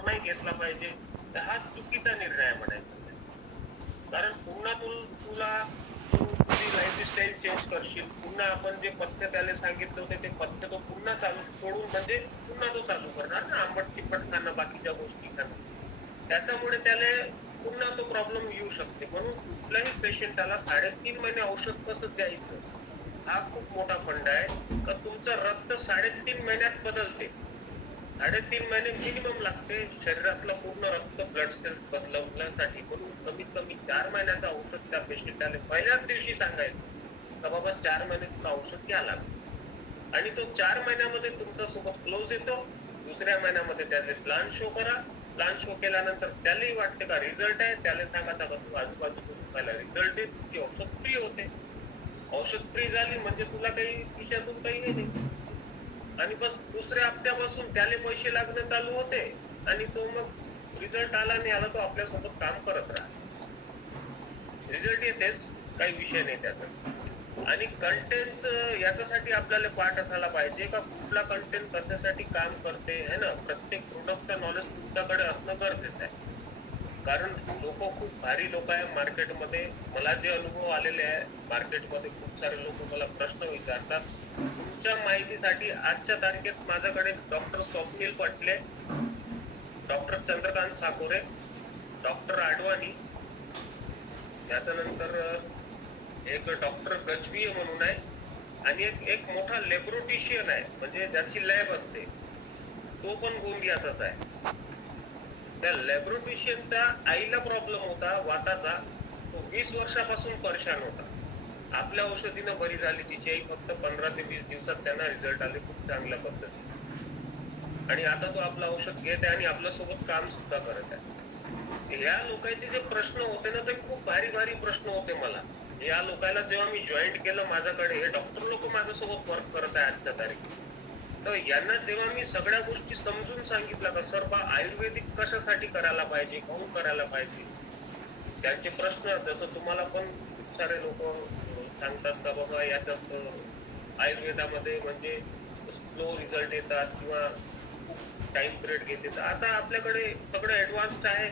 वापर नाही घेतला पाहिजे, तर हा चुकीचा निर्णय म्हणायचा. कारण पुन्हा तुला तू तुझी लाईफस्टाईल चेंज करशील, पुन्हा आपण जे पथ्य त्याला सांगितलं होते ते पथ्य तो पुन्हा चालू सोडून म्हणजे पुन्हा तो चालू करणार ना, आंबट चिपट खाणं, बाकीच्या गोष्टी खाणं. त्याच्यामुळे त्याला पुन्हा तो प्रॉब्लेम येऊ शकते. म्हणून कुठल्याही पेशंटला 3.5 महिने औषध कसं द्यायचं, हा खूप मोठा फंडा आहे. का तुमचं रक्त 3.5 महिन्यात बदलते. 3.5 महिने मिनिमम लागते शरीरातलं पूर्ण रक्त ब्लड सेल्स बदलवण्यासाठी. म्हणून कमीत कमी 4 महिन्याचं औषध त्या पेशंटला पहिल्याच दिवशी सांगायचं का बाबा 4 महिने तुला औषध घ्या लागेल. आणि तो 4 महिन्यामध्ये तुमच्या सोबत क्लोज येतो. दुसऱ्या महिन्यामध्ये त्याचे प्लॅन शो करा. प्लॅन शो केल्यानंतर त्यालाही वाटते का रिझल्ट आहे, त्याला सांगा का तू आजूबाजूला तुम्हाला रिझल्ट आहे, तुझी औषध फ्री होते. औषध फ्री झाली म्हणजे तुला काही खिशातून काही नाही. आणि बस दुसऱ्या हप्त्यापासून त्याले पैसे लागणं चालू होते आणि तो मग रिझल्ट आला नाही आला तो आपल्यासोबत काम करत राहा. रिझल्ट येतेच, काही विषय नाही त्याचा. आणि कंटेंट याच्यासाठी आपल्याला पाठ असायला पाहिजे का कुठला कंटेंट कशासाठी काम करते है ना. प्रत्येक प्रोडक्टचं नॉलेज तुमच्याकडे असणं गरजेचं आहे. कारण लोक खूप भारी लोक आहे मार्केटमध्ये. मला जे अनुभव आलेले आहे मार्केटमध्ये, खूप सारे लोक मला प्रश्न विचारतात. तुमच्या माहितीसाठी आजच्या तारखेत माझ्याकडे डॉक्टर स्वप्नील पटले, डॉक्टर चंद्रकांत साकोरे, डॉक्टर आडवाणी, त्याच्यानंतर एक डॉक्टर गजवी म्हणून आहे, आणि एक मोठा लॅबोरेटोरिशियन आहे म्हणजे ज्याची लॅब असते, तो पण गोंदियाचाच आहे. त्या लॅबोरेटोरिशियनच्या आईला प्रॉब्लेम होता वाताचा. तो 20 वर्षापासून परेशान होता. आपल्या औषधीनं बरी झाली तिची आई. फक्त 15 ते 20 दिवसात त्यांना रिझल्ट आले खूप चांगल्या पद्धतीने. आणि आता तो आपलं औषध घेत आहे आणि आपल्या सोबत काम सुद्धा करत आहे. ह्या लोकांचे जे प्रश्न होते ना ते खूप भारी भारी प्रश्न होते मला. या लोकांना जेव्हा मी जॉईन केलं माझ्याकडे, हे डॉक्टर लोक माझ्यासोबत वर्क करत आहे आजच्या तारखेला. तर यांना जेव्हा मी सगळ्या गोष्टी समजून सांगितलं का सर बा आयुर्वेदिक कशासाठी करायला पाहिजे, काहून करायला पाहिजे, त्यांचे प्रश्न जसं तुम्हाला पण खूप सारे लोक सांगतात का बाबा याच्यात आयुर्वेदामध्ये म्हणजे स्लो रिझल्ट येतात किंवा खूप टाइम पिरियड घेते. तर आता आपल्याकडे सगळं ऍडव्हान्स्ड आहे.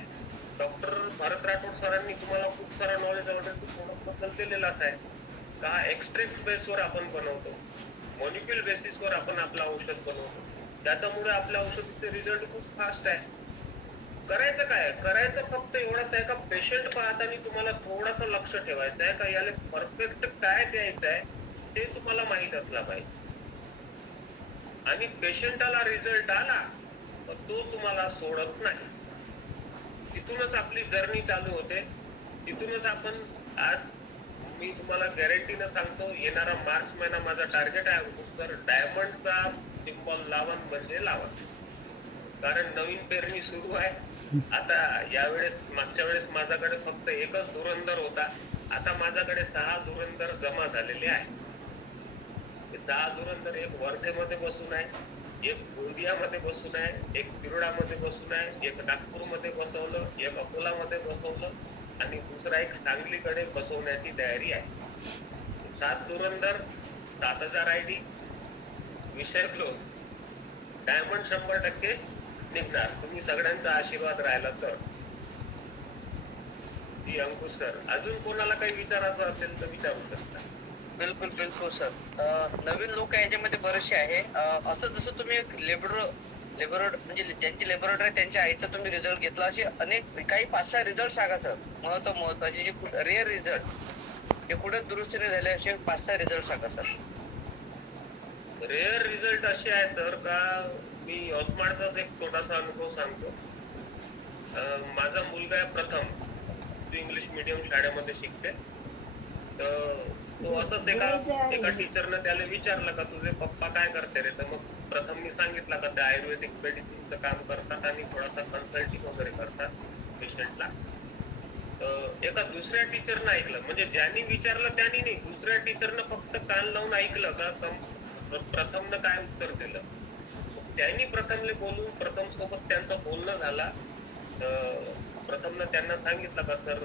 डॉक्टर भारत राठोड सरांनी तुम्हाला खूप सारा नॉलेज ऑलरेडी प्रोडक्ट बद्दल दिलेलाच आहे. का एक्सट्रॅक्ट बेसवर आपण बनवतो, मॉलिक्युल बेसिसवर आपण आपलं औषध बनवतो. त्याच्यामुळे आपल्या औषधीचे रिझल्ट खूप फास्ट आहे. करायचं काय, करायचं फक्त एवढंच आहे का पेशंट पाहताना तुम्हाला थोडंसं लक्ष ठेवायचं आहे का याला परफेक्ट काय द्यायचं आहे ते तुम्हाला माहित असला पाहिजे. आणि पेशंटाला रिझल्ट आला तर तो तुम्हाला सोडत नाही. तिथूनच आपली जर्नी चालू होते. तिथूनच आपण आज मी तुम्हाला गॅरंटीनं सांगतो येणारा मार्च महिना माझा टार्गेट आहे तर डायमंडचा सिम्बॉल लावण म्हणजे लावण. कारण नवीन पेरणी सुरू आहे. आता यावेळेस मागच्या वेळेस माझ्याकडे फक्त एकच धुरंधर होता. आता माझ्याकडे 6 धुरंधर जमा झालेले आहे. 6 धुरंधर एक वर्धेमध्ये बसून आहे, एक गोंदियामध्ये बसून आहे, एक तिरोडामध्ये बसून आहे, एक नागपूरमध्ये बसवलं, एक अकोलामध्ये बसवलं आणि दुसरा एक सांगलीकडे बसवण्याची तयारी आहे. 7 धुरंधर, 7,000 आयडी, विषय क्लोज. डायमंड 100% निघणार, तुम्ही सगळ्यांचा आशीर्वाद राहिला तर. जी अंकुश सर, अजून कोणाला काही विचारायचं असेल तर विचारू शकता. बिलकुल बिलकुल सर. नवीन लोक याच्यामध्ये बरेचसे आहे. असं जसं तुम्ही एक म्हणजे ज्यांची लेबोरेटरी आहे त्यांच्या आईचा तुम्ही रिझल्ट घेतला, असे अनेक काही 5-6 रिझल्ट सांगा सर. महत्वाचे जे रेअर रिझल्ट जे कुठे दुरुस्त नाही झाले असे 5-6 रिझल्ट सांगा सर. रेअर रिझल्ट असे आहे सर का मी यवतमाळचाच एक छोटासा अनुभव सांगतो. माझा मुलगा आहे प्रथम, तो इंग्लिश मीडियम शाळेमध्ये शिकते. तर तो असंच एका टीचरनं त्याला विचारलं का तुझे पप्पा काय करते रे. तर मग प्रथमनी सांगितलं का ते आयुर्वेदिक मेडिसिनचं काम करतात आणि थोडासा कन्सल्टिंग वगैरे करतात पेशंटला. एका दुसऱ्या टीचरनं ऐकलं, म्हणजे ज्यांनी विचारलं त्यांनी नाही, दुसऱ्या टीचरनं फक्त कान लावून ऐकलं का प्रथमनं काय उत्तर दिलं. त्यांनी प्रथमले बोलून प्रथम सोबत त्यांचं बोलणं झाला. प्रथमनं त्यांना सांगितलं का सर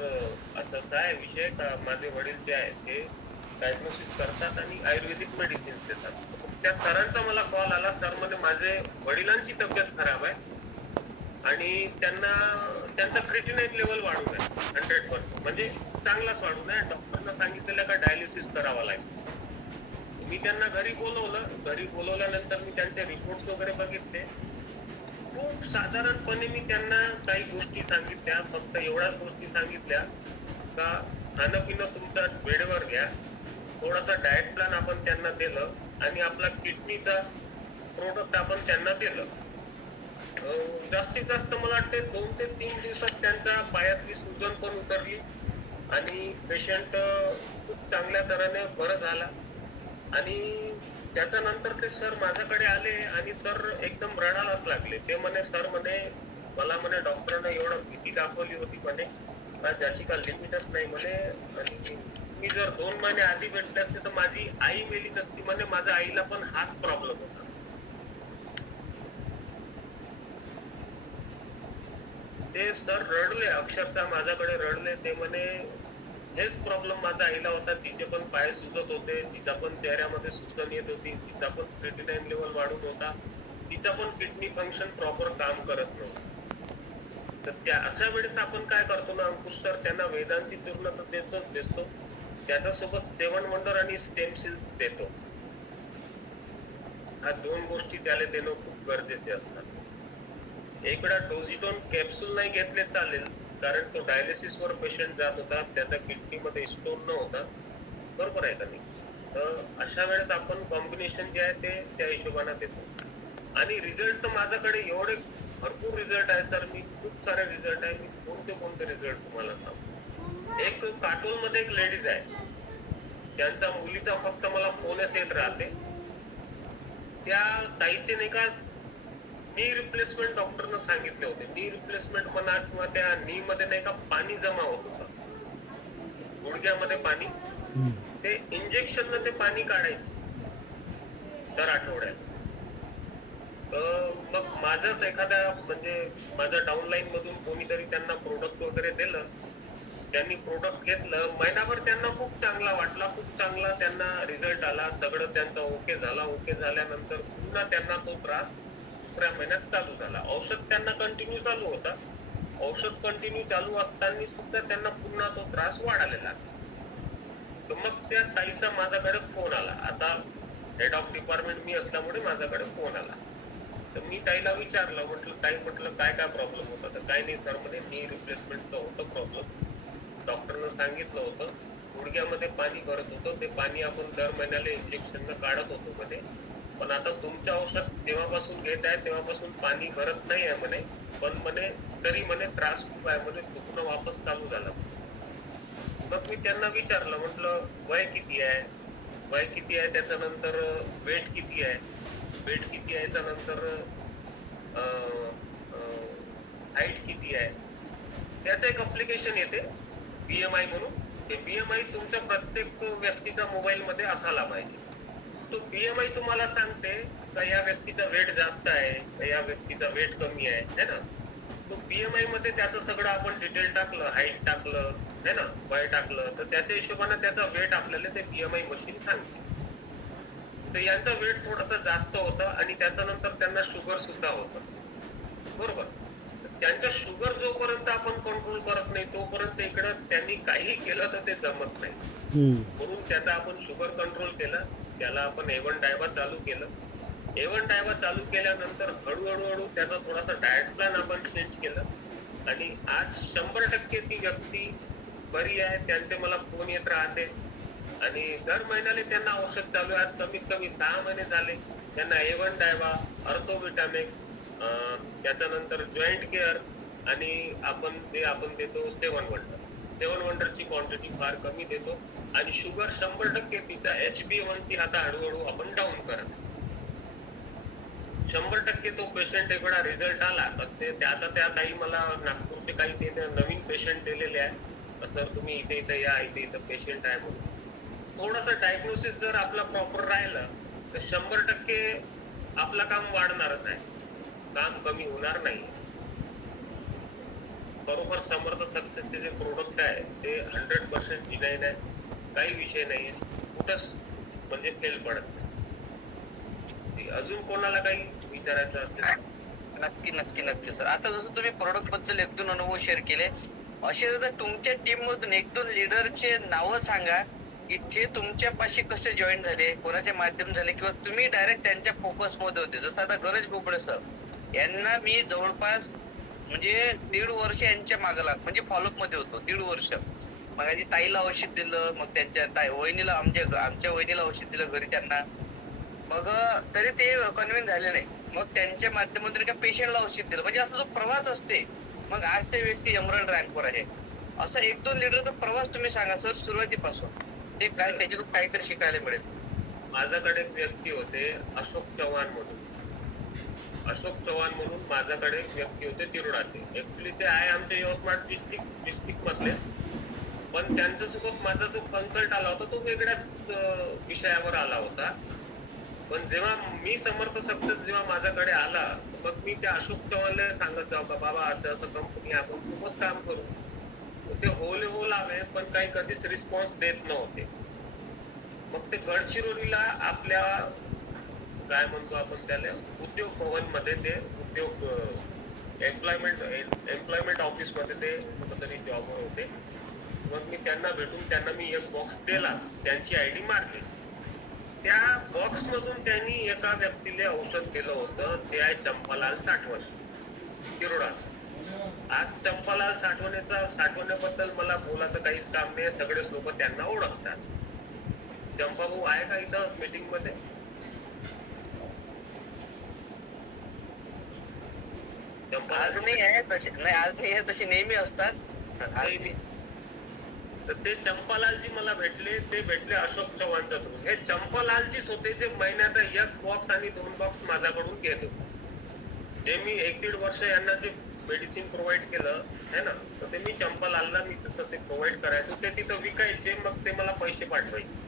असं असं आहे विषय का माझे वडील जे आहेत ते डायग्नोसिस करतात आणि आयुर्वेदिक मेडिसिन देतात. त्या सरांचा मला कॉल आला, सर मध्ये माझे वडिलांची तब्येत खराब आहे आणि त्यांचा क्रिएटिनाइन लेवल वाढून आहे 100%, म्हणजे चांगलाच वाढून आहे. डॉक्टरनं सांगितलेलं का डायलिसिस करावा लागेल. मी त्यांना घरी बोलवलं. घरी बोलवल्यानंतर मी त्यांचे रिपोर्ट्स वगैरे बघितले. खूप साधारणपणे मी त्यांना काही गोष्टी सांगितल्या. फक्त एवढ्याच गोष्टी सांगितल्या का खाणं पिणं तुमचं वेळेवर घ्या. थोडासा डाएट प्लॅन आपण त्यांना दिलं आणि आपला किडनीचा प्रोडक्ट आपण त्यांना दिलं. जास्तीत जास्त मला वाटते 2 ते 3 दिवसात त्यांच्या पायातली सूजन पण उतरली आणि पेशंट खूप चांगल्या तऱ्हेने बरं झाला. आणि त्याच्यानंतर ते सर माझ्याकडे आले आणि सर एकदम रडायलाच लागले. ते म्हणे, सर म्हणे, मला म्हणे डॉक्टरांना एवढं भीती दाखवली होती म्हणे का ज्याची का लिमिटच नाही म्हणे. आणि मी जर 2 महिने आधी भेटले असते तर माझी आई मेली नसती म्हणे. माझ्या आईला पण हाच प्रॉब्लेम होता. ते सर रडले, अक्षरशः माझ्याकडे रडले. ते म्हणे हेच प्रॉब्लेम माझ्या आईला होता. तिचे पण पाय सुजत होते, तिचा पण चेहऱ्यामध्ये सूजन येत होती, तिचा पण क्रिएटिनाइन लेवल वाढून होता, तिचा पण किडनी फंक्शन प्रॉपर काम करत नव्हतं. तर त्या अशा वेळेस आपण काय करतो ना अंकुश सर, त्यांना वेदांती चूर्ण तर देतो, त्याच्यासोबत 7 वंडर आणि स्टेम सेल्स देतो. ह्या 2 गोष्टी त्याला देणं खूप गरजेचे असतात. एकदा डोझिटोन कॅप्सूल नाही घेतले चालेल, कारण तो डायलिसिस वर पेशंट जात होता, त्याचा किडनीमध्ये स्टोन न होता. बरोबर आहे का नाही? तर अशा वेळेस आपण कॉम्बिनेशन जे आहे ते त्या हिशोबाने देतो. आणि रिझल्ट तर माझ्याकडे एवढे भरपूर रिझल्ट आहे सर. मी खूप सारे रिझल्ट आहे. मी कोणते रिझल्ट तुम्हाला सांगू. एक काटोलमध्ये एक लेडीज आहे, त्यांच्या मुलीचा फक्त मला फोनच येत राहते. त्या ताईचे नाही का नी रिप्लेसमेंट डॉक्टरनं सांगितले होते. नी रिप्लेसमेंट म्हणा किंवा त्या नी मध्ये नाही का पाणी जमा होत होतं, गुडघ्यामध्ये पाणी. ते इंजेक्शन ते पाणी काढायचे दर आठवड्यात. मग माझंच एखाद्या म्हणजे माझ्या डाऊनलाईन मधून कोणीतरी त्यांना प्रोडक्ट वगैरे दिलं. त्यांनी प्रोडक्ट घेतलं. महिनाभर त्यांना खूप चांगला वाटला, खूप चांगला त्यांना रिझल्ट आला. सगळं त्यांचं ओके झाला. ओके झाल्यानंतर पुन्हा त्यांना तो त्रास दुसऱ्या महिन्यात चालू झाला. औषध त्यांना कंटिन्यू चालू होता. औषध कंटिन्यू चालू असताना सुद्धा त्यांना पुन्हा तो त्रास वाढायला लागला. तर मग त्या ताईचा माझ्याकडे फोन आला. आता हेड ऑफ डिपार्टमेंट मी असल्यामुळे माझ्याकडे फोन आला. तर मी ताईला विचारलं, म्हटलं ताई, म्हटलं काय काय प्रॉब्लेम होता. तर काय नाही सर म्हणे, नी रिप्लेसमेंटचं होतं प्रॉब्लेम. डॉक्टरनं सांगितलं होतं गुडघ्यामध्ये पाणी भरत होतं. ते पाणी आपण दर महिन्याला इंजेक्शन काढत होतो म्हणे. पण आता तुमचं औषध जेव्हापासून घेत आहे तेव्हापासून पाणी भरत नाही आहे म्हणे. पण म्हणे तरी म्हणे त्रास खूप आहे म्हणे, दुखणं वापस चालू झालं. मग मी त्यांना विचारलं, म्हटलं वय किती आहे, वय किती आहे, त्याच्यानंतर वेट किती आहे, वेट किती आहे, त्यानंतर हाईट किती आहे. त्याचं एक अप्लिकेशन येते बीएमआय म्हणून. ते बीएमआय तुमच्या प्रत्येक व्यक्तीच्या मोबाईल मध्ये असायला पाहिजे. तो बीएमआय तुम्हाला सांगते का या व्यक्तीचा वेट जास्त आहे का या व्यक्तीचा वेट कमी आहे ना. तो बीएमआय मध्ये त्याचं सगळं आपण डिटेल टाकलं, हाईट टाकलं है ना, वय टाकलं, तर त्याच्या हिशोबाने त्याचा वेट आपल्याला ते बीएमआय मशीन सांगते. तर यांचा वेट थोडासा जास्त होता आणि त्याच्यानंतर त्यांना शुगर सुद्धा होतं. बरोबर. त्यांच्या शुगर जोपर्यंत आपण कंट्रोल करत नाही तोपर्यंत इकडं त्यांनी काही केलं तर ते जमत नाही. म्हणून त्याचा आपण शुगर कंट्रोल केला. त्याला आपण A1 डायबा चालू केलं. A1 डायबा चालू केल्यानंतर हळूहळू त्याचा थोडासा डाएट प्लॅन आपण चेंज केलं. आणि आज 100% ती व्यक्ती बरी आहे. त्यांचे मला फोन येत राहते आणि दर महिन्याला त्यांना औषध चालू आहे. आज कमीत कमी 6 महिने झाले त्यांना A1 डायबा, अर्थोविटामिक्स, त्याच्यानंतर जॉईंट केअर आणि आपण देतो 7 वंडर. 7 वंडरची क्वांटिटी फार कमी देतो आणि शुगर 100% तिचा HbA1c आता हळूहळू आपण डाऊन करत. 100% तो पेशंट एवढा रिझल्ट आला. तर त्या काही मला नागपूरचे काही ते नवीन पेशंट दिलेले आहे. सर तुम्ही इथे या, इथे पेशंट आहे म्हणून. थोडंसं डायग्नोसिस जर आपला प्रॉपर राहिलं तर 100% आपलं काम वाढणारच आहे, काम कमी होणार नाही. बरोबर. समर्थ सक्सेसचे जे प्रोडक्ट आहे ते 100% डिझाईन आहे, काही विषय नाहीये, कुठंच म्हणजे फेल पडत नाही. अजून कोणाला काही विचारायचं असेल? नक्की नक्की नक्की सर. आता जसं तुम्ही प्रोडक्ट बद्दल एक दोन अनुभव शेअर केले, असे जर तुमच्या टीम मधून एक दोन लीडरचे नावं सांगा की ते तुमच्यापाशी कसे जॉईन झाले, कोणाचे माध्यम झाले किंवा तुम्ही डायरेक्ट त्यांच्या फोकस मध्ये होते. जसं आता गरज बोबडे सर यांना मी जवळपास म्हणजे 1.5 वर्ष यांच्या मागे लाग म्हणजे फॉलोअप मध्ये होतो 1.5 वर्ष. मग आधी ताईला औषध दिलं, मग त्यांच्या वहिनीला आमच्या वहिनीला औषध दिलं घरी त्यांना. मग तरी ते कन्व्हिन्स झाले नाही. मग त्यांच्या माध्यमातून एका पेशंटला औषध दिलं. म्हणजे असा जो प्रवास असते, मग आज ते व्यक्ती एमरल्ड रँकवर आहे. असा एक दोन लीडरचा प्रवास तुम्ही सांगा सर सुरुवातीपासून. ते काय त्याच्यातून काहीतरी शिकायला मिळेल. माझ्याकडे एक व्यक्ती होते अशोक चव्हाण म्हणून. अशोक चव्हाण म्हणून माझ्याकडे एक व्यक्ती होते तिरुडाचे. ऍक्च्युली ते आहे आमच्या यवतमाळ डिस्ट्रिक्ट मधले, पण त्यांच्यासोबत माझा जो कन्सल्ट आला होता तो वेगळ्याच विषयावर आला होता. पण जेव्हा मी समर्थ सप्तक जेव्हा माझ्याकडे आला, मग मी त्या अशोक चव्हाणला सांगत जाऊ का बाबा असं असं कंपनी आपण सोबत काम करू. ते हो लावे, पण काही कधीच रिस्पॉन्स देत नव्हते. मग ते गडचिरोलीला आपल्या काय म्हणतो आपण त्याला उद्योग भवन मध्ये ते उद्योग एम्प्लॉयमेंट ऑफिस मध्ये ते कुठेतरी जॉबवर होते. मग मी त्यांना भेटून त्यांना मी एक बॉक्स दिला, त्यांची आयडी मारली. त्या बॉक्स मधून त्यांनी एका व्यक्तीला औषध दिलं होतं. ते आहे चंपालाल साठवण तिरोडा. आज चंपालाल साठवण्याबद्दल मला बोलायचं काहीच काम नाही. सगळेच लोक त्यांना ओळखतात. चंपा भाऊ आहे का इथं मीटिंग मध्ये? आज नाही आहे तसे, नाही आज नाही आहे तसे नेहमी असतात. तर ते चंपालालजी मला भेटले. ते भेटले अशोक चव्हाणच्या थ्रू. हे चंपालालजी स्वतःचे महिन्याचा 1 बॉक्स आणि 2 बॉक्स माझ्याकडून घेत होते. जे मी 1-1.5 वर्ष यांना जे मेडिसिन प्रोव्हाइड केलं है ना, तर ते मी चंपालालला मी तसं ते प्रोव्हाइड करायचो. ते तिथं विकायचे, मग ते मला पैसे पाठवायचे.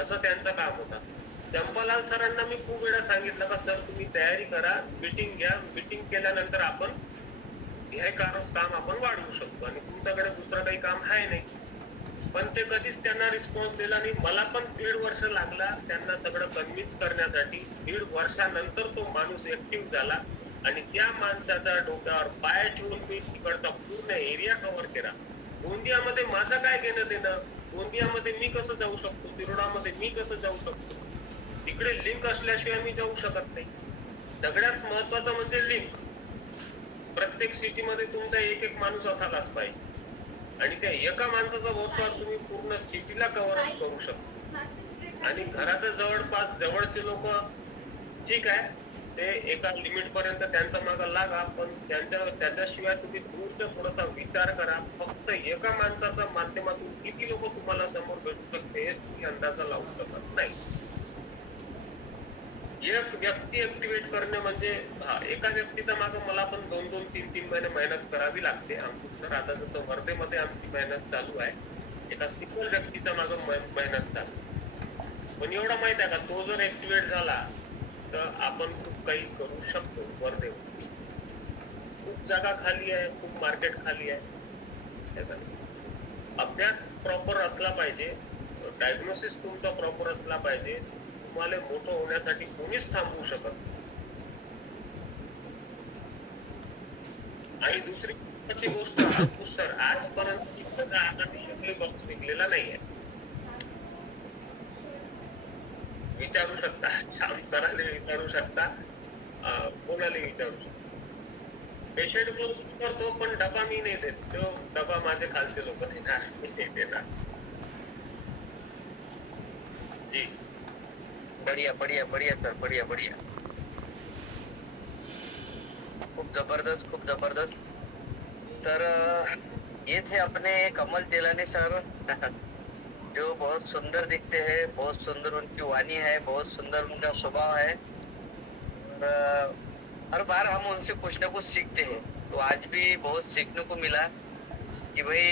असं त्यांचं काम होतं. चंपालाल सरांना मी खूप वेळा सांगितलं का सर तुम्ही तयारी करा, मीटिंग घ्या. मीटिंग केल्यानंतर आपण हे काम आपण वाढवू शकतो आणि तुमच्याकडे दुसरं काही काम आहे नाही. पण ते कधीच त्यांना रिस्पॉन्स दिला नाही. मला पण 1.5 वर्ष लागला त्यांना सगळं कन्व्हिन्स करण्यासाठी. 1.5 वर्षानंतर तो माणूस ऍक्टिव्ह झाला आणि त्या माणसाच्या डोक्यावर पाय ठेवून मी तिकडचा पूर्ण एरिया कव्हर केला. गोंदियामध्ये माझं काय घेणं देणं? गोंदियामध्ये मी कसं जाऊ शकतो? तिरोडामध्ये मी कसं जाऊ शकतो? तिकडे लिंक असल्याशिवाय मी जाऊ शकत नाही. सगळ्यात महत्वाचं म्हणजे लिंक. प्रत्येक सिटीमध्ये तुमचा एक माणूस असायलाच पाहिजे आणि त्या एका माणसाचा भरोशावर तुम्ही पूर्ण सिटीला कव्हर अप करू शकता. आणि घराच्या जवळपास जवळचे लोक ठीक आहे, ते एका लिमिट पर्यंत त्यांचा मागे लागा, पण त्याच्याशिवाय तुम्ही दूरचा थोडासा विचार करा. फक्त एका माणसाच्या माध्यमातून किती लोक तुम्हाला समोर भेटू शकते हे तुम्ही अंदाजा लावू शकत नाही. एक व्यक्ती ऍक्टिव्हेट करणे म्हणजे एका व्यक्तीच्या मागे मला पण 2-2, 3-3 महिने मेहनत करावी लागते. आमची सर आता जसं वर्धेमध्ये आमची मेहनत चालू आहे, एका सिंगल व्यक्तीच्या मागे मेहनत चालू. पण एवढं माहित आहे का, तो जर ऍक्टिव्हेट झाला तर आपण खूप काही करू शकतो. वर्धेमध्ये खूप जागा खाली आहे, खूप मार्केट खाली आहे. अभ्यास प्रॉपर असला पाहिजे, डायग्नोसिस तुमचा प्रॉपर असला पाहिजे. तुम्हाला मोठं होण्यासाठी कोणीच थांबवू शकत. आणि दुसरी गोष्ट अंकुश सर आजपर्यंत एकही बॉक्स विकलेला नाहीये. विचारू शकता, श्याम सरांना विचारू शकता, कोणाला विचारू शकता. पेशंट क्लोज करतो पण डबा मी नाही देत. तो डबा माझे खालचे लोक देणार, मी नाही देणार. जी बढिया बढिया बढिया सर, बढिया बढिया. खूप जबरदस्त, खूप जबरदस्त. तर ये थे अपने कमल तेलानी सर जो बहुत सुंदर दिखते हैं, बहुत सुंदर उनकी वाणी है, बहुत सुंदर उनका स्वभाव है. हर बार हम उनसे कुछ ना कुछ सीखते हैं. तो आज भी बहुत सीखने को मिला कि भाई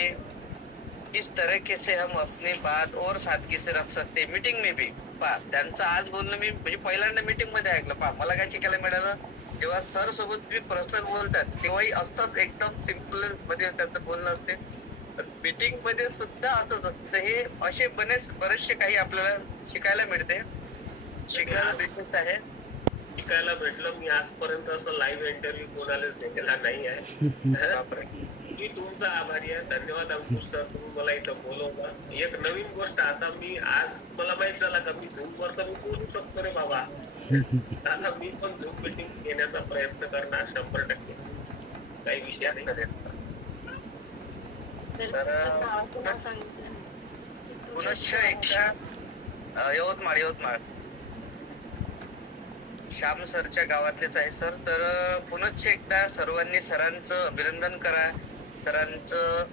किस तरीके से हम अपनी बात और सादगी से रख सकते. मीटिंग में भी त्यांचं आज बोलणं मी म्हणजे पहिल्यांदा मीटिंग मध्ये ऐकलं. मला काय शिकायला मिळालं, जेव्हा सर सोबत मी पर्सनल बोलतात तेव्हाही असंच एकदम सिंपल मध्ये त्यांचं बोलणं असते. मीटिंग मध्ये सुद्धा असंच असतं. हे असे बरेचसे काही आपल्याला शिकायला मिळते. शिकायला भेटत आहे. शिकायला भेटलं. मी आजपर्यंत असं लाईव्ह इंटरव्ह्यू कोणालाच दिलेला नाही आहे. बापरे. मी तुमचा आभारी आहे. धन्यवाद अंकुश सर, तुम्ही मला इथं बोलवलं. एक नवीन गोष्ट, आता मी आज मला माहित झाला का मी झूम वर तर मी बोलू शकतो रे बाबा. आता मी पण झूम मीटिंग घेण्याचा प्रयत्न करणार 100%. काही विषय नाही. तर पुनश्च एकदा यवतमाळ श्याम सरच्या गावातलेच आहे सर. तर पुनश्च एकदा सर्वांनी सरांचं अभिनंदन करा, सरांचं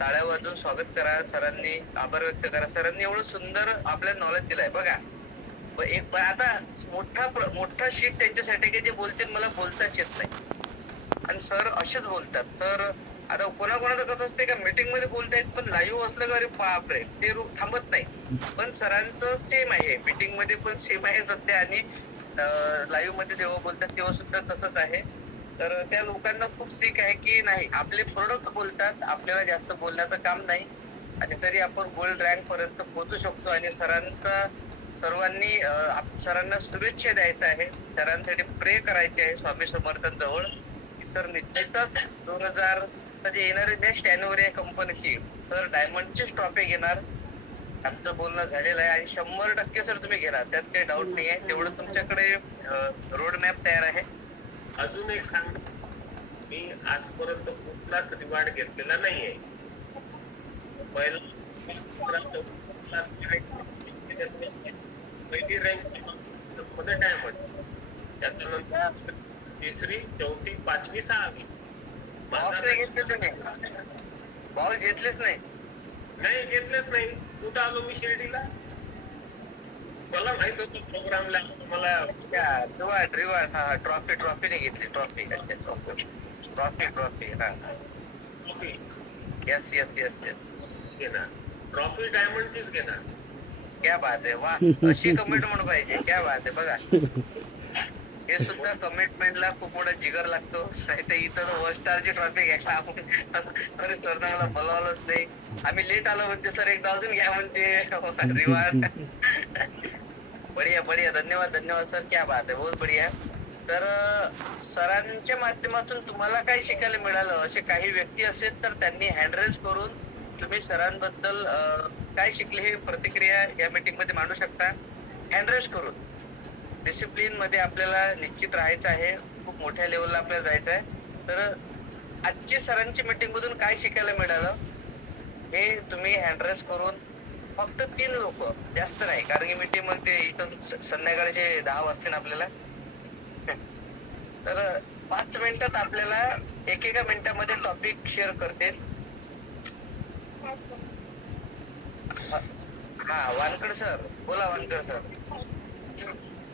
टाळ्या वाजून स्वागत करा, सरांनी आभार व्यक्त करा. सरांनी एवढं सुंदर आपल्याला नॉलेज दिलंय बघा. आता मोठा शीट त्यांच्यासाठी की जे बोलतील मला बोलताच येत नाही आणि सर असेच बोलतात. सर आता कोणाकोणाचं कसं असते का मीटिंग मध्ये बोलतायत पण लाईव्ह असलं का अरे बापरे ते थांबत नाही. पण सरांचं सेम आहे, मीटिंग मध्ये पण सेम आहे सध्या आणि लाईव्ह मध्ये जेव्हा बोलतात तेव्हा सुद्धा तसंच आहे. तर त्या लोकांना खूप सीख आहे की नाही आपले प्रोडक्ट बोलतात, आपल्याला जास्त बोलण्याचं काम नाही आणि तरी आपण गोल्ड रँक पर्यंत पोहोचू शकतो. आणि सर्वांनी सरांना शुभेच्छा द्यायचा आहे, सरांसाठी प्रे करायचे आहे स्वामी समर्थांजवळ की सर निश्चितच 2000 म्हणजे येणारी नेक्स्ट अॅनिव्हर्सरी कंपनीची सर डायमंडचीच ट्रॉफी घेणार. आमचं बोलणं झालेलं आहे आणि 100% सर तुम्ही घेणार, त्यात काही डाऊट नाही आहे. तेवढं तुमच्याकडे रोड मॅप तयार आहे. अजून एक सांग, मी आजपर्यंत कुठलाच रिवॉर्ड घेतलेला नाहीये. पहिली रँक मध्ये डायमंड, त्याच्यानंतर तिसरी, चौथी, पाचवी, 6वी. बॉल घेतलेच नाही. नाही घेतलेच नाही. कुठं आलो मी शिर्डीला, मला माहित होतं प्रोग्रामला. मला रिवॉर्ड हा ट्रॉफी नाही घेतली. ट्रॉफी हा येस घेणार, ट्रॉफी डायमंडचीच घेणार. क्या बात आहे, वा. अशी कमिटमेंट पाहिजे. क्या बात आहे. बघा हे सुद्धा कमिटमेंटला खूप मोठा जिगर लागतो. नाही तर इथं वन स्टारची ट्रॉफी घ्यायला अरे सर मला बोलावलंच नाही, आम्ही लेट आलो म्हणते सर एकदा अजून घ्या म्हणते रिवॉर्ड. बढिया धन्यवाद सर. क्या बात आहे, बहुत बढिया. तर सरांच्या माध्यमातून तुम्हाला काय शिकायला मिळालं, असे काही व्यक्ती असेल तर त्यांनी हँड रेज करून तुम्ही सरांबद्दल काय शिकले हे प्रतिक्रिया या मीटिंग मध्ये मांडू शकता. हँड रेज करून डिसिप्लिन मध्ये आपल्याला निश्चित राहायचं आहे, खूप मोठ्या लेवलला आपल्याला जायचं आहे. तर आजची सरांची मीटिंग मधून काय शिकायला मिळालं हे तुम्ही हँड रेज करून, फक्त 3 लोक, जास्त नाही, कारण की मीटिंग मध्ये इथून संध्याकाळचे 10 वाजतील आपल्याला. तर 5 मिनिटात आपल्याला एकेका मिनिटामध्ये टॉपिक शेअर करते. हा वानकर सर बोला. वानकर सर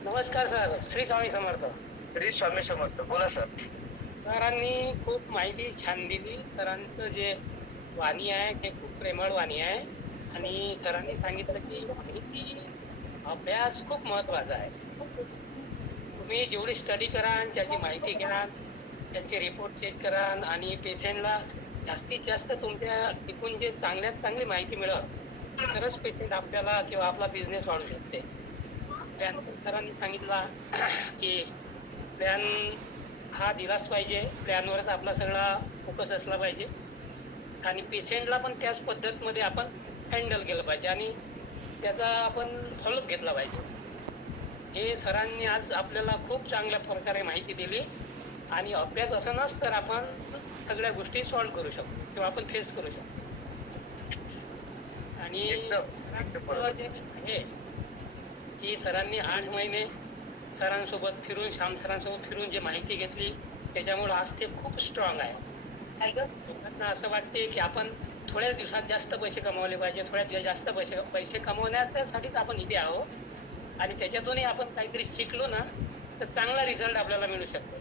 नमस्कार सर. श्री स्वामी समर्थ. श्री स्वामी समर्थ. बोला सर. सरांनी खूप माहिती छान दिली. सरांचं जे वाणी आहे ते खूप प्रेमळ वाणी आहे आणि सरांनी सांगितलं की माहिती अभ्यास खूप महत्वाचा आहे. तुम्ही जेवढी स्टडी कराल, त्याची माहिती घ्याल, त्यांचे रिपोर्ट चेक कराल आणि पेशंटला जास्तीत जास्त तुमच्या एकूण जे चांगल्यात चांगली माहिती मिळेल तरच पेशंट आपल्याला किंवा आपला बिझनेस वाढू शकते. त्यानंतर सरांनी सांगितलं की प्लॅन हा दिलाच पाहिजे, प्लॅनवरच आपला सगळा फोकस असला पाहिजे आणि पेशंटला पण त्याच पद्धतीमध्ये आपण हँडल केलं पाहिजे आणि त्याचा आपण फॉलोअप घेतला पाहिजे. हे सरांनी आज आपल्याला खूप चांगल्या प्रकारे माहिती दिली आणि अभ्यास असं नस तर आपण सगळ्या गोष्टी सॉल्व्ह करू शकतो किंवा आपण फेस करू शकतो. आणि सरांचं जे आहे की सरांनी 8 महिने सरांसोबत फिरून, श्याम सरांसोबत फिरून जे माहिती घेतली त्याच्यामुळे आज ते खूप स्ट्रॉंग आहे. लोकांना असं वाटते की आपण थोड्याच दिवसात जास्त पैसे कमवले पाहिजे, थोड्या दिवसात जास्त पैसे कमवण्यासाठीच आपण इथे आहोत आणि त्याच्यातूनही आपण काहीतरी शिकलो ना तर चांगला रिझल्ट आपल्याला मिळू शकतो.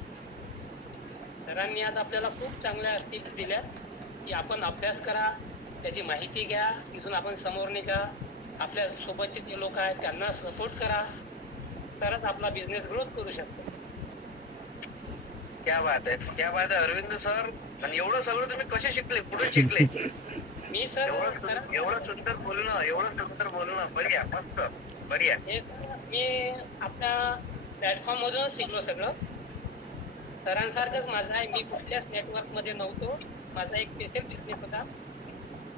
सरांनी आज आपल्याला खूप चांगल्या टिप्स दिल्या की आपण अभ्यास करा, त्याची माहिती घ्या, तिथून आपण समोर निघा, आपल्या सोबतचे जे लोक आहेत त्यांना सपोर्ट करा, तरच आपला बिझनेस ग्रोथ करू शकतो. क्या बात आहे अरविंद सर. आणि एवढं सगळं तुम्ही कसे शिकले, कुठून शिकले? मी सर एवढं सुंदर बोलणं बढिया, मस्त बढिया. मी आपल्या प्लॅटफॉर्म मधूनच शिकलो सगळं. सरांसारखंच माझं आहे. मी कुठल्याच नेटवर्क मध्ये नव्हतो. माझा एक स्पेशल बिझनेस होता,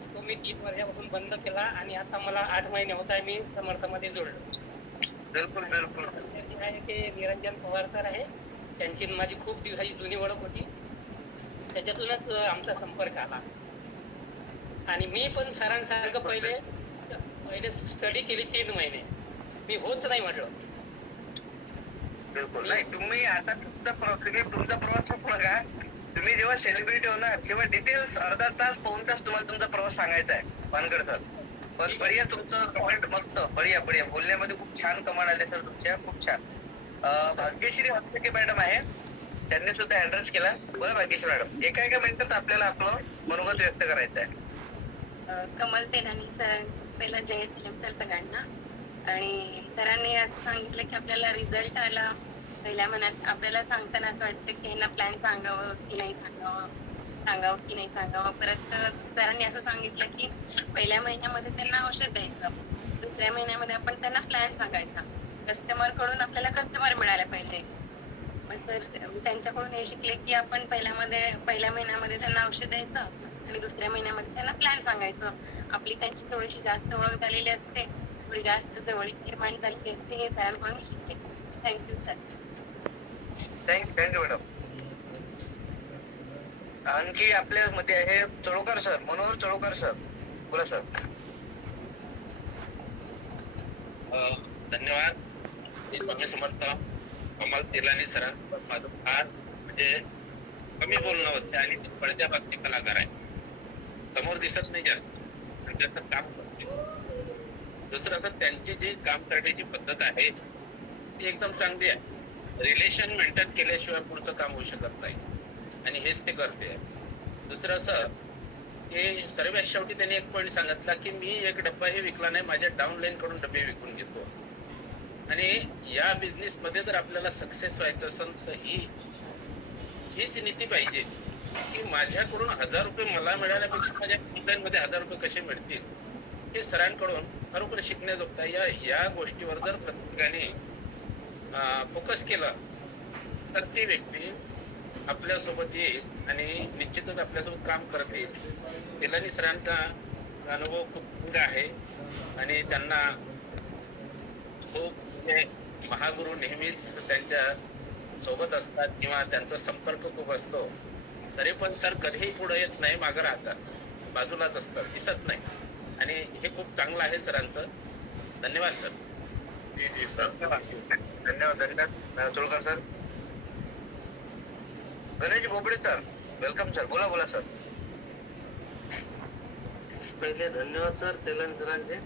तो मी 3 वर्षापासून बंद केला आणि आता मला 8 महिने होत आहे मी समर्थमध्ये जोडलो. बिलकुल बिलकुल. जे आहे ते निरंजन पवार सर आहे, त्यांची माझी खूप दिवसाची जुनी ओळख होती. त्याच्यातूनच आमचा संपर्क आला. आणि मी पण सरांसारखं पहिले स्टडी केली 3 महिने. मी होच नाही म्हटलं. बिलकुल नाही. तुम्ही आता तुमचा प्रवास संपला का, तुम्ही जेव्हा सेलिब्रिटी होणार तेव्हा डिटेल्स अर्धा तास पाऊण तास तुम्हाला तुमचा प्रवास सांगायचा आहे वानखडे सर. पण बढिया तुमचं कमेंट मस्त, बढिया बढिया बोलण्यामध्ये खूप छान कमांड आले सर तुमच्या, खूप छान. भाग्यश्री हत्तके मॅडम आहे, त्यांनी सुद्धा ऍड्रेस केला. बरं भाग्यश्री मॅडम, एका मिनिटात आपल्याला आपलं मनोगत व्यक्त करायचं आहे. कमल तेनानी सर, पहिला जय श्रीराम सर सगळ्यांना. आणि सरांनी असं सांगितलं की आपल्याला रिझल्ट आला पहिल्या महिन्यात, आपल्याला सांगताना असं वाटतं की यांना प्लॅन सांगावं की नाही सांगावं की नाही सांगावं. परत सरांनी असं सांगितलं की पहिल्या महिन्यामध्ये त्यांना औषध द्यायचं, दुसऱ्या महिन्यामध्ये आपण त्यांना प्लॅन सांगायचा. कस्टमर कडून आपल्याला कस्टमर मिळायला पाहिजे. मग सर त्यांच्याकडून हे शिकले की आपण पहिल्या महिन्यामध्ये त्यांना औषध द्यायचं आणि दुसऱ्या महिन्यामध्ये त्यांना प्लॅन सांगायचं. आपली त्यांची थोडीशी जास्त ओळख झालेली असते, थोडी जास्त जवळीक निर्माण झालेली असते. हे सरांकडून शिकले. Thank you sir. Thank you madam. आणखी आपल्या मध्ये आहे चोळकर सर, मनोहर चोळकर सर, बोला सर. धन्यवाद. मी स्वामी समर्थ. कमाल तेलानी सरांचं माझं फार म्हणजे कमी बोलणं होते आणि ते पडद्या बाबतीत कलाकार आहे. समोर दिसत नाही जास्त, आणि त्याचं काम करते. दुसरं असं त्यांची जी काम करण्याची पद्धत आहे ती एकदम चांगली आहे. रिलेशन मेंटेन केल्याशिवाय पुढचं काम होऊ शकत नाही, आणि हेच ते करते. दुसरं असं की सर्वात शेवटी त्यांनी एक पॉईंट सांगितला की मी एक डब्बाही विकला नाही, माझ्या डाऊनलाईन कडून डबे विकून घेतो. आणि या बिझनेस मध्ये जर आपल्याला सक्सेस व्हायचं असेल तर हीच नीती पाहिजे की माझ्याकडून 1000 रुपये मला मिळाल्यापेक्षा माझ्या ऑनलाईन मध्ये 1000 रुपये कसे मिळतील, हे सरांकडून खरोखर शिकण्याजोगता. या गोष्टीवर जर प्रत्येकाने फोकस केला तर ती व्यक्ती आपल्यासोबत येईल आणि निश्चितच आपल्यासोबत काम करत येईल. तेलानी सरांचा अनुभव खूप चांगला आहे आणि त्यांना खूप महागुरु नेहमीच त्यांच्या सोबत असतात किंवा त्यांचा संपर्क खूप असतो. तरी पण सर कधीही पुढे येत नाही, मागे राहतात, बाजूलाच असतात, दिसत नाही. आणि हे खूप चांगलं आहे सरांचं. धन्यवाद सर. धन्यवाद धन्यवाद Cholkar sir. Ganesh Bobde sir, welcome sir, बोला बोला सर. पहिले धन्यवाद सर तेलन सरांचे.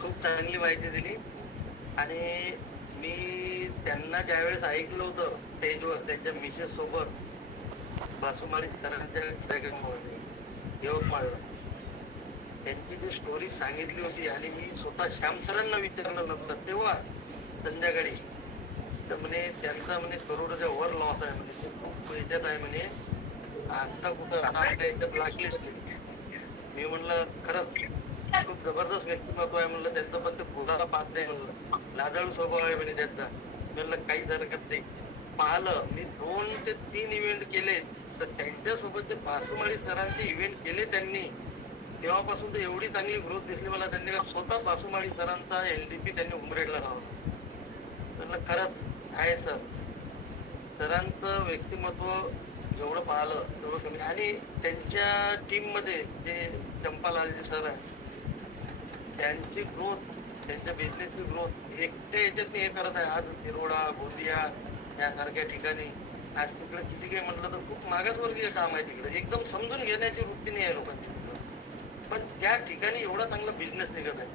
खूप चांगली माहिती दिली. आणि मी त्यांना ज्यावेळेस ऐकलं होतं स्टेजवर त्यांच्या मिसेस सोबत बासुमाळी सरांच्या कार्यक्रमामध्ये यवतमाळला, त्यांची जी स्टोरी सांगितली होती आणि मी स्वतः श्याम सरांना विचारलं नंतर तेव्हाच संध्याकाळी, तर म्हणे त्यांचा म्हणे करोडच्या वर लॉस आहे म्हणे, ते खूप याच्यात आहे म्हणे, आता कुठं आपल्या याच्यात लागलीच नाही. मी म्हणलं खरंच खूप जबरदस्त व्यक्तिमत्व आहे म्हणलं त्यांचं, पण ते बोलायला पाहत नाही म्हणलं, लाजाळू स्वभाव आहे म्हणे त्यांचा. म्हणलं काहीच हरकत नाही. पाहिलं मी 2 ते 3 इव्हेंट केले, तर त्यांच्यासोबत जे बासुमाळी सरांचे इव्हेंट केले त्यांनी, तेव्हापासून तर एवढी चांगली ग्रोथ दिसली मला. त्यांनी स्वतः बासुमाळी सरांचा LDP त्यांनी उमरेडला लावला. म्हणलं खरंच आहे सर, सरांचं व्यक्तिमत्व जेवढं पाहिलं तेवढं कमी. आणि त्यांच्या टीम मध्ये जे चंपालालजी सर आहे, त्यांची ग्रोथ, त्यांच्या बिझनेसची ग्रोथ एकट्या याच्यात हे करत आहे. आज तिरोडा गोंदिया यासारख्या ठिकाणी आज तिकडे किती काही म्हटलं तर खूप मागासवर्गीय काम आहे तिकडे, एकदम समजून घेण्याची वृत्ती नाही आहे लोकांची. पण त्या ठिकाणी एवढा चांगला बिझनेस निघत आहे,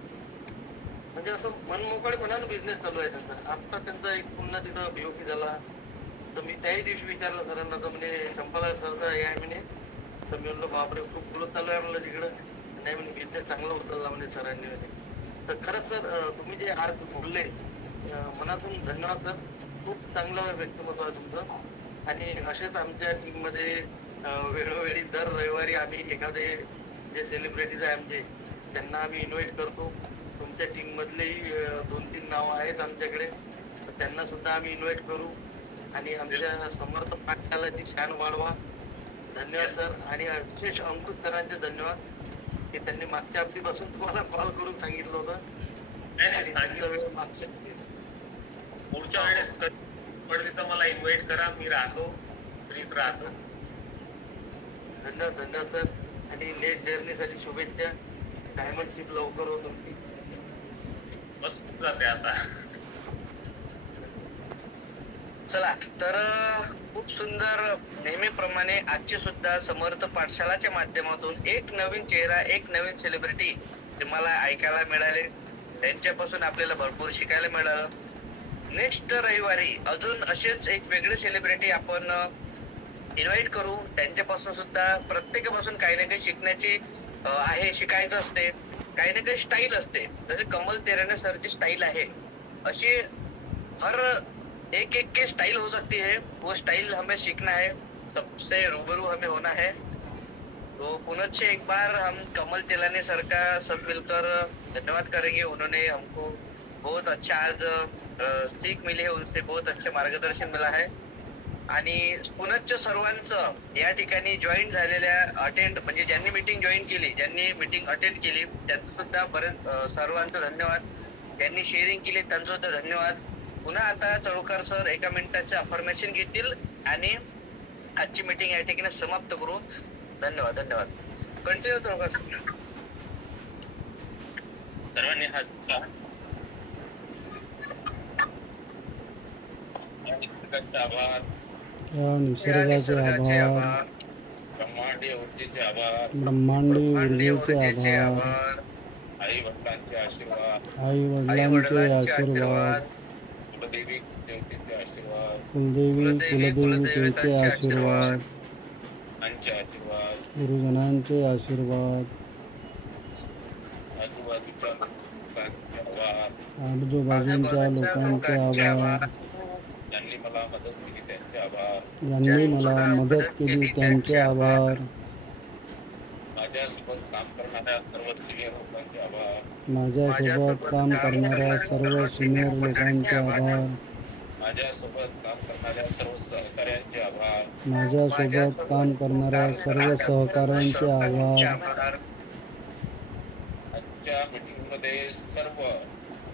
म्हणजे असं मनमोकळेपणानं बिझनेस चालू आहे त्यांचा. आता त्यांचा एक पुन्हा तिथं BOP झाला, तर मी त्याही दिवशी विचारलं सरांना, तर म्हणे चंपाला सरचा हे आहे म्हणे. तर मी म्हणलं बापरे खूप ग्रोथ चालू आहे म्हणलं तिकडं. नाही म्हणजे बिझनेस चांगला उचलला म्हणजे सरांनी म्हणे. तर खरंच सर तुम्ही जे आज बोलले मनातून धन्यवाद सर. खूप चांगलं व्यक्तिमत्व आहे तुमचं. आणि असेच आमच्या टीम मध्ये वेळोवेळी दर रविवारी आम्ही एखादे जे सेलिब्रिटीज आहे आमचे त्यांना आम्ही इन्व्हाइट करतो. तुमच्या टीम मधलेही 2-3 नाव आहेत आमच्याकडे, तर त्यांना सुद्धा आम्ही इन्व्हाइट करू आणि आमच्या समर्थ पाठशालाची शान वाढवा. धन्यवाद सर. आणि विशेष अंकुश सरांचे धन्यवाद की त्यांनी मागच्या हप्तीपासून तुम्हाला कॉल करून सांगितलं होतं आणि त्यांचा वेळ मागच्या पुढच्या वेळेस पडली तर मला इन्व्हाइट करा, मी राहतो, फ्रीच राहतो. धन्यवाद धन्यवाद सर. आणि नेक्स्ट जर्नीसाठी शुभेच्छा. डायमंड शिप लवकर हो तुमची. मस्त जाते आता. चला तर खूप सुंदर नेहमीप्रमाणे आजची सुद्धा समर्थ पाठशालाच्या माध्यमातून एक नवीन चेहरा, एक नवीन सेलिब्रिटी मला ऐकायला मिळाले. त्यांच्यापासून आपल्याला भरपूर शिकायला मिळालं. नेक्स्ट रविवारी अजून असेच एक वेगळे सेलिब्रिटी आपण इन्व्हाइट करू. त्यांच्यापासून सुद्धा प्रत्येकापासून काही ना काही शिकण्याची आहे, शिकायचं असते. काही ना काही स्टाईल असते. जसे कमल तेराने सरची स्टाईल आहे, अशी हर एक एक की स्टाइल हो सकती है. वो स्टाइल हमें सीखना है, सबसे रूबरू हमें होना है. तो पुनः से एक बार हम कमल तिलाने सर का सब मिलकर धन्यवाद करेंगे. उन्होंने हमको बहुत अच्छा आज सीख मिली है, उनसे बहुत अच्छा मार्गदर्शन मिला है. आणि पुनश्च सर्वांचं या ठिकाणी जॉईन झालेल्या अटेंड म्हणजे ज्यांनी मीटिंग जॉईन केली, ज्यांनी मीटिंग अटेंड केली त्यांचं सुद्धा बरेच सर्वांचं धन्यवाद. ज्यांनी शेअरिंग केली त्यांचं सुद्धा धन्यवाद. पुन्हा आता चळूकर सर एका मिनिटाचं अफर्मेशन घेतील आणि आजची मीटिंग या ठिकाणी समाप्त करू. धन्यवाद धन्यवाद. Continue Chalukar sir. सर्वांनी हात आभार, निसर्गाचे आभार, ब्रह्मांडीय ऊर्जेचे आभार, ब्रह्मांडी ऊर्जेचे आभार, आई वडिलांचे आशीर्वाद, आई वडिलांचे आशीर्वाद, कुलदेवी देवतेचे आशीर्वाद, कुलदेवी कुलदेवतेचे आशीर्वाद, आमचे आशीर्वाद, गुरुजनांचे आशीर्वाद, आजूबाजूच्या लोकांचे आभार, आजूबाजूच्या लोकांचे आभार, ज्यांनी मला मदत केली त्यांचे आभार, ज्यांनी मला मदत केली त्यांचे आभार, माझ्यासोबत काम करणाऱ्या सर्व सिनियर लोकांचे आभार, माझ्यासोबत काम करणाऱ्या सर्व सिनियर लोकांचे आभार, माझ्यासोबत काम करणाऱ्या सर्व सहकाऱ्यांचे आभार, माझ्यासोबत काम करणाऱ्या सर्व सहकाऱ्यांचे आभार. आजच्या मीटिंगमध्ये सर्व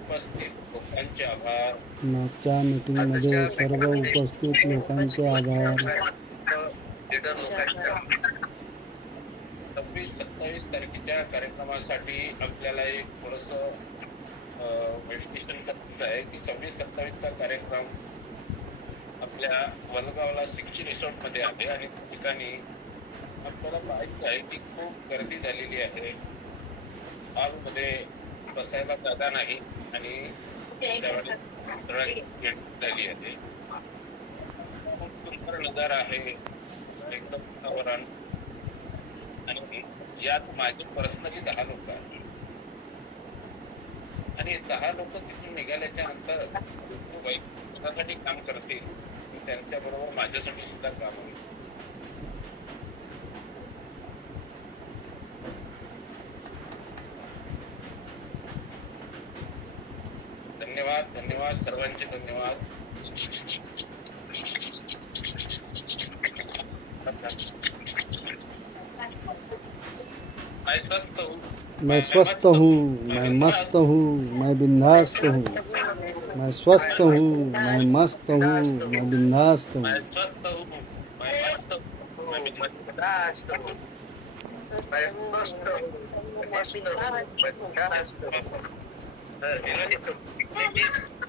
उपस्थित लोकांचे आभार, मागच्या मीटिंगमध्ये सर्व उपस्थित लोकांचे आभार. लीडर लोकांचे 26-27 तारखेच्या कार्यक्रमासाठी आपल्याला एक थोडस मेडिटेशन करायचं आहे की 26-27 कार्यक्रम आपल्या वलगावला सिक्की रिसॉर्ट मध्ये आहे आणि त्या ठिकाणी आपल्याला पाहायचं आहे की खूप गर्दी झालेली आहे. हॉलमध्ये बसायला जागा नाही आणि त्यावेळेस झाली आहे. खूप सुंदर नजारा आहे, एकदम वातावरण. आणि यात माझे पर्सनली 10 लोक आहेत आणि 10 लोक तिथून निघाल्याच्या नंतर वैद्यकासाठी काम करतील, त्यांच्या बरोबर माझ्यासाठी सुद्धा काम होईल. धन्यवाद धन्यवाद सर्वांचे धन्यवाद. मैं स्वस्थ हूँ, मैं स्वस्थ हूँ, मैं मस्त हूँ, मैं बिंदास्त हूँ. मैं स्वस्थ हूँ, मैं मस्त हूँ, मैं बिंदास्त हूँ. मैं स्वस्थ हूँ, मैं मस्त हूँ, मैं बिंदास्त हूँ. मस्त